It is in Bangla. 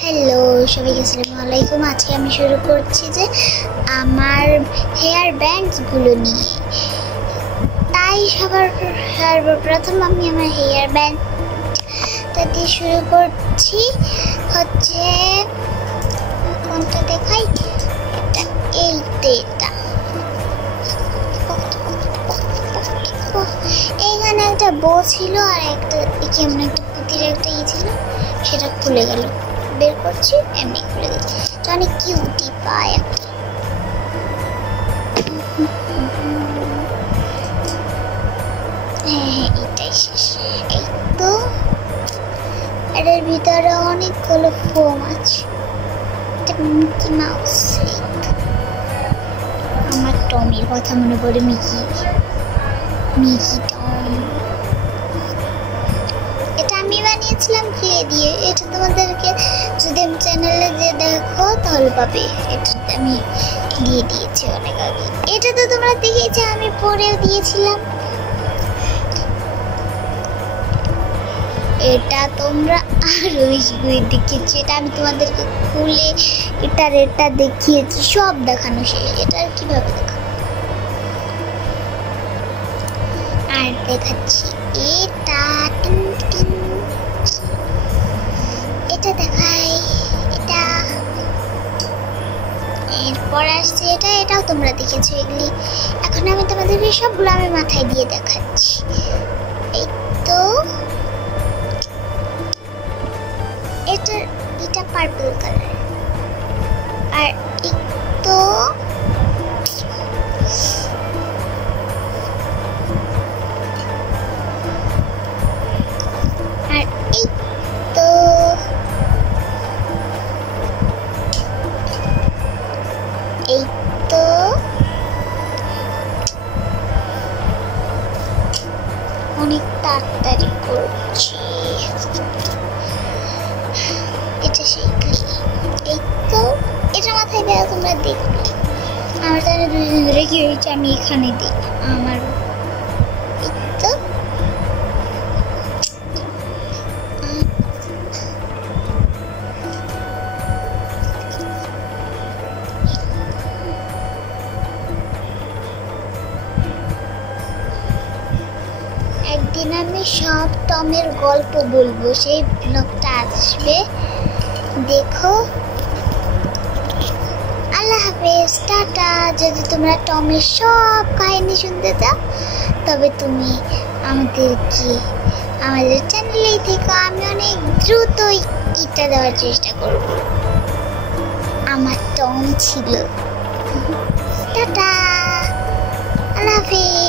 হ্যালো সবাইকে, আসসালামু আলাইকুম। আজকে আমি শুরু করছি যে আমার হেয়ার ব্যান্ডসগুলো নিয়ে। তাই সর্বপ্রথম আমি আমার হেয়ার ব্যান্ডটা দিয়ে শুরু করছি। হচ্ছে কোনটা দেখাই, এটা এইখানে একটা বো ছিল আর একটা কেমন একটা পুঁতির একটা ছিল, সেটা খুলে গেল। বের করছি, এমনি খুলে দিচ্ছি। অনেক কিউটি পায় একটা। হ্যাঁ, এটাই শেষ। এই তো এটার ভিতরে অনেকগুলো ফোম আছে। এটা মিকি মাউস। আমার টমির কথা মনে পড়ে, মিকি টম। এটা আমি বানিয়েছিলাম ক্লে দিয়ে। এটা তোমাদেরকে যদি আমি চ্যানেলে যে দেখো তাহলে পাবে। এটা আমি দিয়ে দিয়েছি অনেক আগে। এটা তো তোমরা দেখেছো, আমি পরেও দিয়েছিলাম। এটা তোমরা আরো বেশি করে দেখিয়েছি। এটা আমি তোমাদেরকে খুলে এটা দেখিয়েছি, সব দেখানো শেষ। এটা কিভাবে দেখাবো আর দেখাচ্ছি। এটা দেখাই। এরপর আসছে এটাও তোমরা দেখেছো এগুলি। এখন আমি তোমাদেরকে সবগুলো আমি মাথায় দিয়ে দেখাচ্ছি। এই তো এটা পার্পল কালার। আর এই তো অনেক তাড়াতাড়ি করছি। এটা সেই ক্লে। এই তো এটা মাথায় দেওয়া তোমরা দেখবে। আমার তাহলে দুদিন ধরে কি হয়েছে আমি এখানে দিই। আমার এই তো একদিন আমি সব টমের গল্প বলবো, সেই ব্লগটা আসবে, দেখো। আল্লাহ হাফেজ, টাটা। যদি তোমরা টমের সব কাহিনী শুনতে চাও তবে তুমি আমাদের চ্যানেলেই থেকে আমি অনেক দ্রুতই এটা দেওয়ার চেষ্টা করব। আমার টম ছিল। টাটা, আল্লাহ হাফেজ।